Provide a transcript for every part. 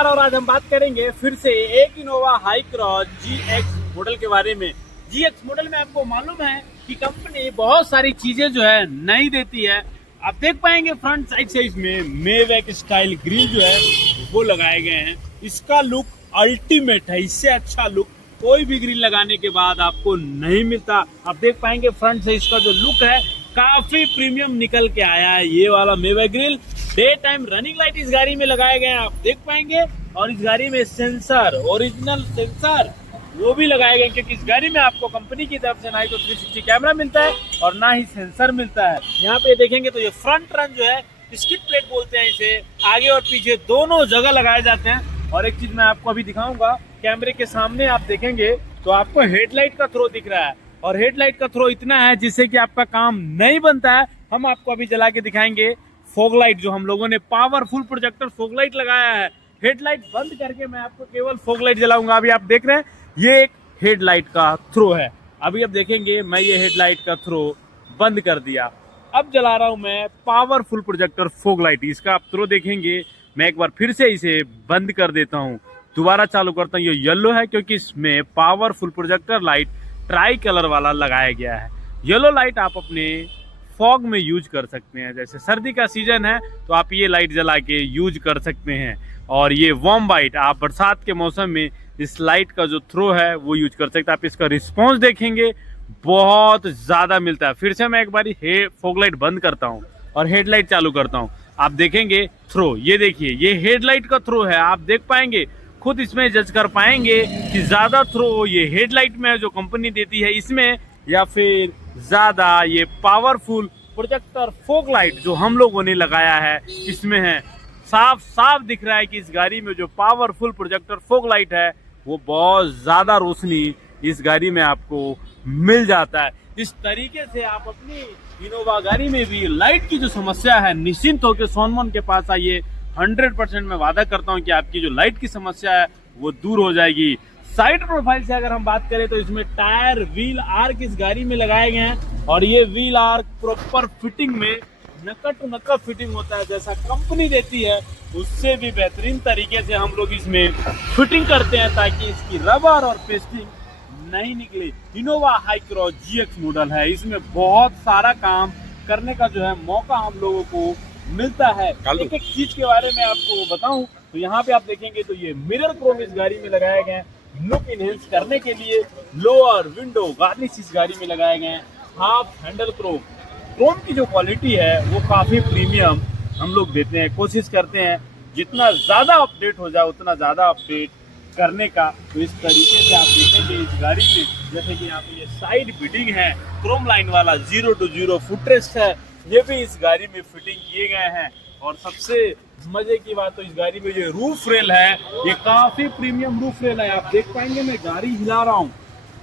नमस्कार। और आज हम बात करेंगे फिर से एक Innova high cross GX model के बारे में। GX मॉडल में आपको मालूम है कि कंपनी बहुत सारी चीजें जो है नई देती है। आप देख पाएंगे फ्रंट साइड से इसमें मेवेक स्टाइल ग्रिल जो है वो लगाए गए हैं। इसका लुक अल्टीमेट है, इससे अच्छा लुक कोई भी ग्रिल लगाने के बाद आपको नहीं मिलता। आप देख पाएंगे फ्रंट से इसका जो लुक है काफी प्रीमियम निकल के आया है। ये वाला मेवेक grill day time running light इस गाड़ी में लगाए गए हैं, आप देख पाएंगे। और इस गाड़ी में सेंसर, ओरिजिनल सेंसर वो भी लगाए गए, क्योंकि इस गाड़ी में आपको कंपनी की तरफ से ना ही तो 360 कैमरा मिलता है और ना ही सेंसर मिलता है। यहाँ पे देखेंगे तो ये फ्रंट रन जो है स्किड प्लेट बोलते हैं इसे, आगे और पीछे दोनों जगह लगाए जाते हैं। और एक चीज मैं आपको अभी दिखाऊंगा, कैमरे के सामने आप देखेंगे तो आपको हेडलाइट का थ्रो दिख रहा है, और हेडलाइट का थ्रो इतना है जिससे कि आपका काम नहीं बनता है। हम आपको अभी जला के दिखाएंगे फॉग लाइट, जो हम लोगों ने पावरफुल प्रोजेक्टर फॉग लाइट लगाया है। हेडलाइट बंद करके मैं आपको केवल फॉग लाइट जलाऊंगा। अभी आप देख रहे हैं ये एक हेडलाइट का थ्रो है। अभी आप देखेंगे मैं ये हेडलाइट का थ्रो बंद कर दिया। अब जला रहा हूं मैं पावरफुल प्रोजेक्टर फॉग लाइट। इसका आप थ्रो देखेंगे, मैं एक बार फिर से इसे बंद कर देता हूं, दोबारा चालू करता हूं। ये येलो है क्योंकि इसमें powerful projector light try colour वाला लगाया गया है। येलो लाइट आप अपने फॉग में यूज कर सकते हैं, जैसे सर्दी का सीजन है तो आप ये लाइट जला के यूज कर सकते हैं। और ये वार्म वाइट आप बरसात के मौसम में इस लाइट का जो थ्रो है वो यूज कर सकते हैं। आप इसका रिस्पॉन्स देखेंगे बहुत ज्यादा मिलता है। फिर से मैं एक बार फॉग लाइट बंद करता हूँ और हेडलाइट चालू करता हूँ, आप देखेंगे थ्रो, ये देखिए ये हेडलाइट का थ्रो है। आप देख पाएंगे, खुद इसमें जज कर पाएंगे कि ज्यादा थ्रो ये हेडलाइट में जो कंपनी देती है इसमें, या फिर ज्यादा ये पावरफुल प्रोजेक्टर फॉग लाइट जो हम लोगों ने लगाया है इसमें है। साफ साफ दिख रहा है कि इस गाड़ी में जो पावरफुल प्रोजेक्टर फॉग लाइट है वो बहुत ज्यादा रोशनी इस गाड़ी में आपको मिल जाता है। इस तरीके से आप अपनी इनोवा गाड़ी में भी लाइट की जो समस्या है, निश्चिंत होकर सोनमोन के पास आइए। 100% मैं वादा करता हूं कि आपकी जो लाइट की समस्या है वो दूर हो जाएगी। साइड प्रोफाइल से अगर हम बात करें तो इसमें टायर व्हील आर्क इस गाड़ी में लगाए गए हैं, और ये व्हील आर्क प्रॉपर फिटिंग में नक्का टू नक्का फिटिंग होता है, जैसा कंपनी देती है उससे भी बेहतरीन तरीके से हम लोग इसमें फिटिंग करते हैं ताकि इसकी रबर और पेस्टिंग नहीं निकले। Innova high cross GX model है, इसमें बहुत सारा काम करने का जो है मौका हम लोगों को मिलता है। एक एक चीज के बारे में आपको बताऊं तो यहाँ पे आप देखेंगे तो ये मिरर क्रोम इस गाड़ी में लगाए गए हैं, लुक इनहेंस करने के लिए। लोअर विंडो गार्निश इस गाड़ी में लगाए गए हैं। हाफ हैंडल क्रोम की जो क्वालिटी है वो काफी प्रीमियम हम लोग देते हैं, कोशिश करते हैं जितना ज्यादा अपडेट हो जाए उतना ज्यादा अपडेट करने का। तो इस तरीके से आप देखेंगे इस गाड़ी में, जैसे कि यहाँ पे ये साइड फिटिंग है क्रोम लाइन वाला 0 to 0 फुटरेस्ट है, ये भी इस गाड़ी में फिटिंग किए गए हैं। और सबसे मजे की बात तो इस गाड़ी में ये रूफ रेल है, ये काफी प्रीमियम रूफ रेल है। आप देख पाएंगे मैं गाड़ी हिला रहा हूँ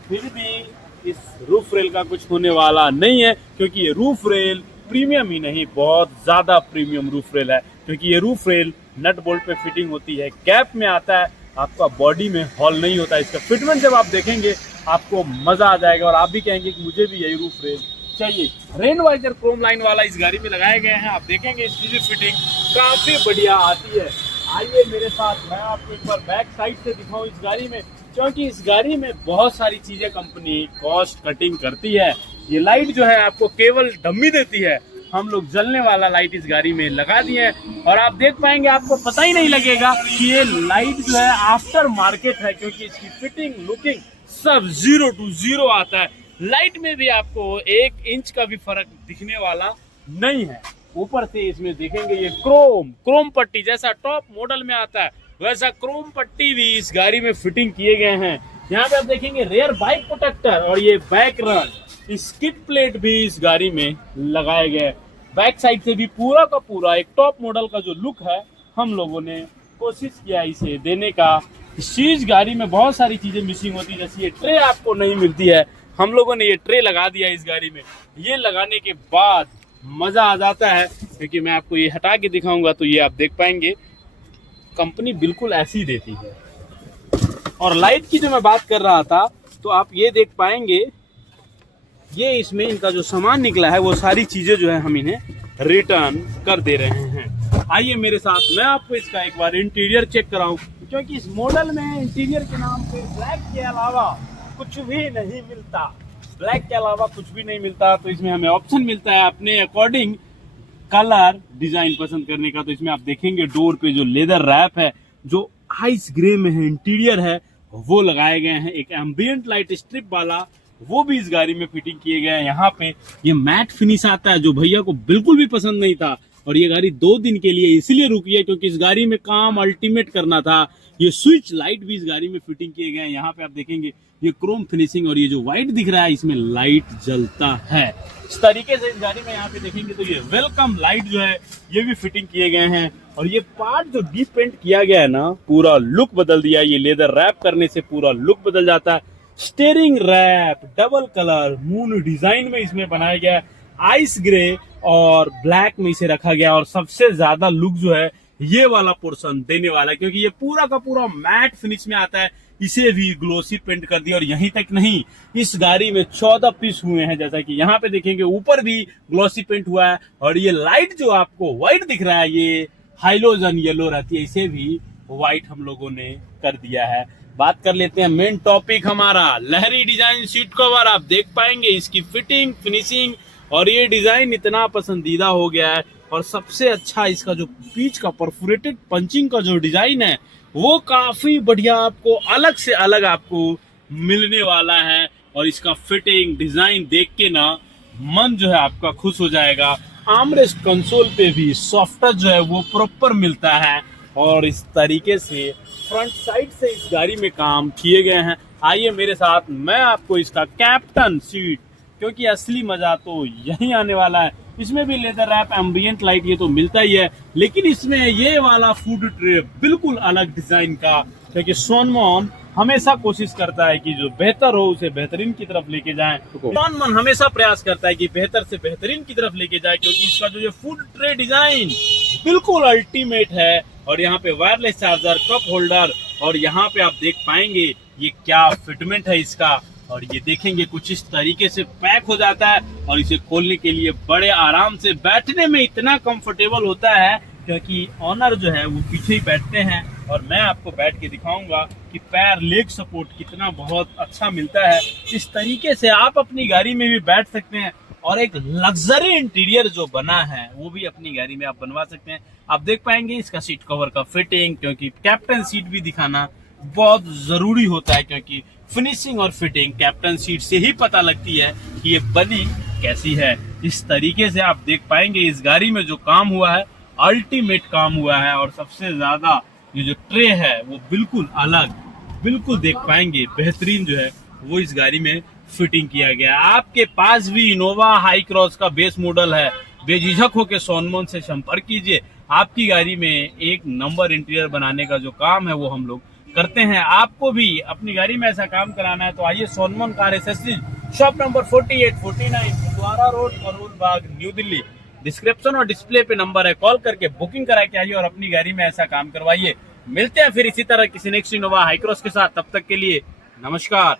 फिर भी इस रूफ रेल का कुछ होने वाला नहीं है, क्योंकि ये रूफ रेल प्रीमियम ही नहीं बहुत ज्यादा प्रीमियम रूफ रेल है। क्योंकि ये रूफ रेल नट बोल्ट पे फिटिंग होती है, कैप में आता है, आपका बॉडी में हॉल नहीं होता। इसका फिटमेंट जब आप देखेंगे आपको मजा आ जाएगा और आप भी कहेंगे कि मुझे भी यही रूफ रेल चाहिए। रेन वाइजर क्रोम लाइन वाला इस गाड़ी में लगाए गए हैं, आप देखेंगे इसकी भी फिटिंग काफी बढ़िया आती है। आइए मेरे साथ मैं आपको एक बार बैक साइड से दिखाऊं इस गाड़ी में, क्योंकि इस गाड़ी में बहुत सारी चीजें कंपनी कॉस्ट कटिंग करती है। ये लाइट जो है आपको केवल डम्मी देती है, हम लोग जलने वाला लाइट इस गाड़ी में लगा दिए हैं। और आप देख पाएंगे आपको पता ही नहीं लगेगा कि ये लाइट जो है आफ्टर मार्केट है, क्योंकि इसकी फिटिंग लुकिंग सब 0 to 0 आता है। लाइट में भी आपको 1 इंच का भी फर्क दिखने वाला नहीं है। ऊपर से इसमें देखेंगे ये क्रोम पट्टी जैसा टॉप मॉडल में आता है, वैसा क्रोम पट्टी भी इस गाड़ी में फिटिंग किए गए हैं। यहाँ पे आप देखेंगे रेयर बाइक प्रोटेक्टर और ये बैक रन स्किड प्लेट भी इस गाड़ी में लगाए गए। बैक साइड से भी पूरा का पूरा एक टॉप मॉडल का जो लुक है हम लोगों ने कोशिश किया इसे देने का। इस चीज गाड़ी में बहुत सारी चीजें मिसिंग होती है, जैसे ये ट्रे आपको नहीं मिलती है, हम लोगों ने ये ट्रे लगा दिया इस गाड़ी में। ये लगाने के बाद मजा आ जाता है, क्योंकि मैं आपको ये हटा के दिखाऊंगा तो ये आप देख पाएंगे कंपनी बिल्कुल ऐसी देती है। और लाइट की जो मैं बात कर रहा था तो आप ये देख पाएंगे ये इसमें इनका जो सामान निकला है वो सारी चीजें जो है हम इन्हें रिटर्न कर दे रहे हैं। आइए मेरे साथ, मैं आपको इसका एक बार इंटीरियर चेक कराऊं, क्योंकि इस मॉडल में इंटीरियर के नाम पे ब्लैक के अलावा कुछ भी नहीं मिलता। ब्लैक के अलावा कुछ भी नहीं मिलता, तो इसमें हमें ऑप्शन मिलता है अपने अकॉर्डिंग कलर डिजाइन पसंद करने का। तो इसमें आप देखेंगे डोर पे जो लेदर रैप है, जो आइस ग्रे में है इंटीरियर है, वो लगाए गए हैं। एक एम्बियंट लाइट स्ट्रिप वाला वो भी इस गाड़ी में फिटिंग किए गए हैं। यहाँ पे ये मैट फिनिश आता है, जो भैया को बिल्कुल भी पसंद नहीं था, और ये गाड़ी 2 दिन के लिए इसलिए रुकी है क्योंकि इस गाड़ी में काम अल्टीमेट करना था। ये स्विच लाइट भी इस गाड़ी में फिटिंग किए गए हैं। यहाँ पे आप देखेंगे ये क्रोम फिनिशिंग, और ये जो व्हाइट दिख रहा है इसमें लाइट जलता है। इस तरीके से इस गाड़ी में यहाँ पे देखेंगे तो ये वेलकम लाइट जो है ये भी फिटिंग किए गए हैं। और ये पार्ट जो डीप पेंट किया गया है ना, पूरा लुक बदल दिया। ये लेदर रैप करने से पूरा लुक बदल जाता है। Steering wrap double colour moon design में इसमें बनाया गया है। आइस ग्रे और ब्लैक में इसे रखा गया, और सबसे ज्यादा लुक जो है ये वाला पोर्शन देने वाला है, क्योंकि ये पूरा का पूरा मैट फिनिश में आता है। इसे भी ग्लोसी पेंट कर दिया, और यहीं तक नहीं, इस गाड़ी में 14 पीस हुए हैं, जैसा कि यहाँ पे देखेंगे ऊपर भी ग्लोसी पेंट हुआ है। और ये लाइट जो आपको व्हाइट दिख रहा है, ये हाइलोजन येलो रहती है, इसे भी व्हाइट हम लोगों ने कर दिया है। बात कर लेते हैं मेन टॉपिक हमारा, लहरी डिजाइन सीट कवर। आप देख पाएंगे इसकी फिटिंग फिनिशिंग, और ये डिजाइन इतना पसंदीदा हो गया है। और सबसे अच्छा इसका जो पीच का परफोरेटेड पंचिंग का जो डिजाइन है, वो काफी बढ़िया, आपको अलग से अलग आपको मिलने वाला है। और इसका फिटिंग डिजाइन देख के ना मन जो है आपका खुश हो जाएगा। आर्मरेस्ट कंसोल पे भी सॉफ्ट टच जो है वो प्रॉपर मिलता है, और इस तरीके से फ्रंट साइड से इस गाड़ी में काम किए गए हैं। आइए मेरे साथ, मैं आपको इसका कैप्टन सीट, क्योंकि असली मजा तो यही आने वाला है। इसमें भी लेदर रैप एम्बियंट लाइट ये तो मिलता ही है, लेकिन इसमें ये वाला फूड ट्रे बिल्कुल अलग डिजाइन का, क्योंकि सोनमोन हमेशा कोशिश करता है कि जो बेहतर हो उसे बेहतरीन की तरफ लेके जाए। सोनमोन हमेशा प्रयास करता है कि बेहतर से बेहतरीन की तरफ लेके जाए, क्योंकि इसका जो ये फूड ट्रे डिजाइन बिल्कुल अल्टीमेट है। और यहाँ पे वायरलेस चार्जर, कप होल्डर, और यहाँ पे आप देख पाएंगे ये क्या फिटमेंट है इसका। और ये देखेंगे कुछ इस तरीके से पैक हो जाता है, और इसे खोलने के लिए बड़े आराम से, बैठने में इतना कंफर्टेबल होता है, क्योंकि ऑनर जो है वो पीछे ही बैठते हैं। और मैं आपको बैठ के दिखाऊंगा कि पैर लेग सपोर्ट कितना बहुत अच्छा मिलता है। इस तरीके से आप अपनी गाड़ी में भी बैठ सकते हैं, और एक लग्जरी इंटीरियर जो बना है वो भी अपनी गाड़ी में आप बनवा सकते हैं। आप देख पाएंगे इसका सीट कवर का फिटिंग, क्योंकि कैप्टन सीट भी दिखाना बहुत जरूरी होता है, क्योंकि फिनिशिंग और फिटिंग कैप्टन सीट से ही पता लगती है कि ये बनी कैसी है। इस तरीके से आप देख पाएंगे इस गाड़ी में जो काम हुआ है अल्टीमेट काम हुआ है। और सबसे ज्यादा ये जो ट्रे है वो बिल्कुल अलग, बिल्कुल देख पाएंगे बेहतरीन जो है वो इस गाड़ी में फिटिंग किया गया है। आपके पास भी इनोवा हाई क्रॉस का बेस मॉडल है, बेझिझक होकर सोनमोन से संपर्क कीजिए। आपकी गाड़ी में एक नंबर इंटीरियर बनाने का जो काम है वो हम लोग करते हैं। आपको भी अपनी गाड़ी में ऐसा काम कराना है तो आइए सोनमोन कार एक्सेसरीज, शॉप नंबर 4849 द्वारा road, Karol Bagh, new Delhi. Description और डिस्प्ले पे नंबर है, कॉल करके बुकिंग करा के आइए और अपनी गाड़ी में ऐसा काम करवाइए। मिलते हैं फिर इसी तरह किसी नेक्स्ट इनोवा हाई क्रॉस के साथ, तब तक के लिए नमस्कार।